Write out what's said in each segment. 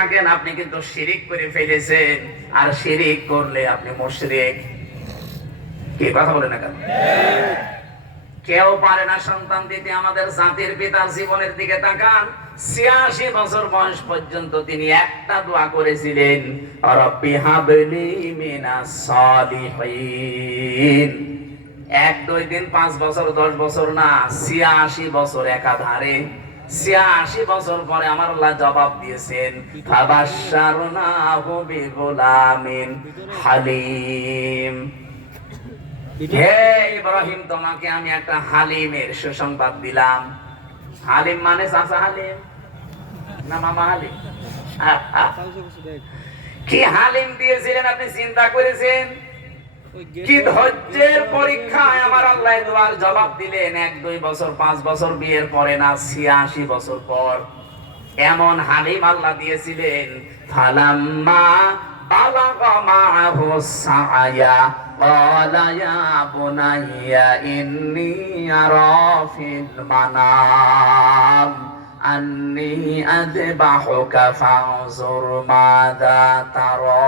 থাকেন আপনি কিন্তু শিরিক করে ফেলেছেন, আর শিরিক করলে আপনি মুশরিক। কি কথা বলেন না কেন? কেউ পারে না সন্তান দিতে। আমাদের জাতির পিতার জীবনের দিকে তাকান, ৮৬ বছর বয়স পর্যন্ত তিনি একটা দোয়া করেছিলেন, রব্বি হাবলি মিনাস সালিহিন। ১ ২ দিন ৫ বছর ১০ বছর না, ৮৬ বছর একাধারে। ৮৬ বছর পরে আমার আল্লাহ জবাব দিয়েছেন, ফাবাশশারনাহু বিগুলামিন হালিম। হে ইব্রাহিম, তোমাকে আমি একটা হালিমের সুসংবাদ দিলাম। হালিম মানে চাচা হালিম না মামা হালিম? কি হালিম দিয়েছিলেন আপনি চিন্তা করেছেন? কি ধৈর্যের পরীক্ষায় আমার আল্লাহ দোয়ার জবাব দিলেন। ১ ২ বছর ৫ বছর বিয়ের পরে না, ৮৬ বছর পর এমন হালিম আল্লাহ দিয়েছিলেন। ফালাম্মা বালাগা মাআহু সাআয়া ক্বালা ইয়া বুনাইয়া ইন্নী আরা ফিল মানাম আন্নী আযবাহুকা ফানজুর মাযা তারা।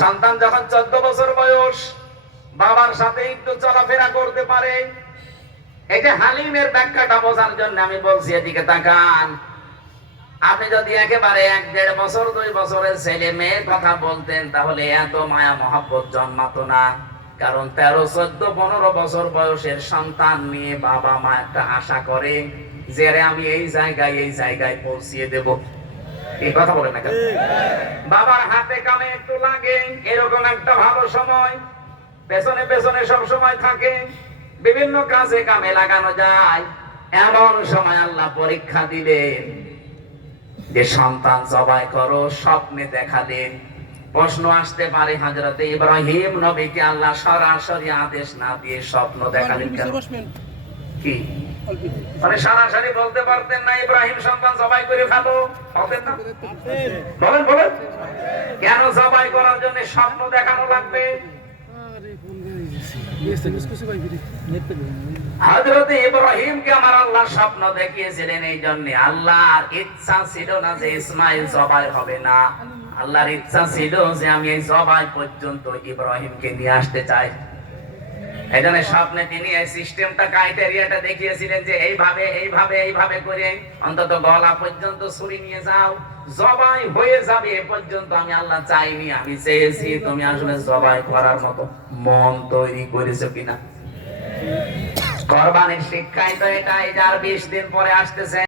সন্তান যখন ১৪ বছর বয়স, বাবার সাথে একটু চলাফেরা করতে পারে। এই যে হালিমের ব্যাখ্যাটা বোঝার জন্য আমি বলছি, এদিকে তাকান। আপনি যদি একেবারে ১ ১.৫ বছর ২ বছরের ছেলে মেয়ের কথা বলতেন, তাহলে এত মায়া মহব্বত জন্মাতো না। কারণ ১৩ ১৪ ১৫ বছর বয়সের সন্তান নিয়ে বাবা মা একটা আশা করে যে আমি এই জায়গায় পৌঁছিয়ে দেব। এই কথা বলে না কেন? বাবার হাতে কামে একটু লাগে, এরকম একটা ভালো সময় পেছনে পেছনে সব সময় থাকে, বিভিন্ন কাজে কামে লাগানো যায়। এমন সময় আল্লাহ পরীক্ষা দিলেন যে সন্তান জবাই করো, স্বপ্নে দেখালেন। প্রশ্ন আসতে পারে, হযরত ইব্রাহিম নবীকে আল্লাহ সরাসরি আদেশ না দিয়ে স্বপ্ন দেখালেন কেন? কি মানে সরাসরি বলতে পারতেন না ইব্রাহিম সন্তান জবাই করে ফেলো? বলতেন না? বলেন কেন জবাই করার জন্য স্বপ্ন দেখানো লাগবে? হযরত ইব্রাহিমকে আমার আল্লাহ স্বপ্ন দেখিয়েছিলেন এই জন্য। আল্লাহর ইচ্ছা ছিল না যে ইসমাইল জবাই হবে না, আল্লাহর ইচ্ছা ছিল যে আমি এই জবাই পর্যন্ত ইব্রাহিমকে নিয়ে আসতে চাই। এজন্য স্বপ্নে তিনি এই সিস্টেমটা, ক্রাইটেরিয়াটা দেখিয়েছিলেন যে এইভাবে করে অন্তত গলা পর্যন্ত ছুরি নিয়ে যাও, জবাই হয়ে যাবে এ পর্যন্ত আমি আল্লাহ চাইনি, আমি চেয়েছি তুমি আসলে জবাই করার মতো মন তৈরি করেছো কিনা। কোরবানির শিক্ষাই তো এটাই, যার ২০ দিন পরে আসতেছে।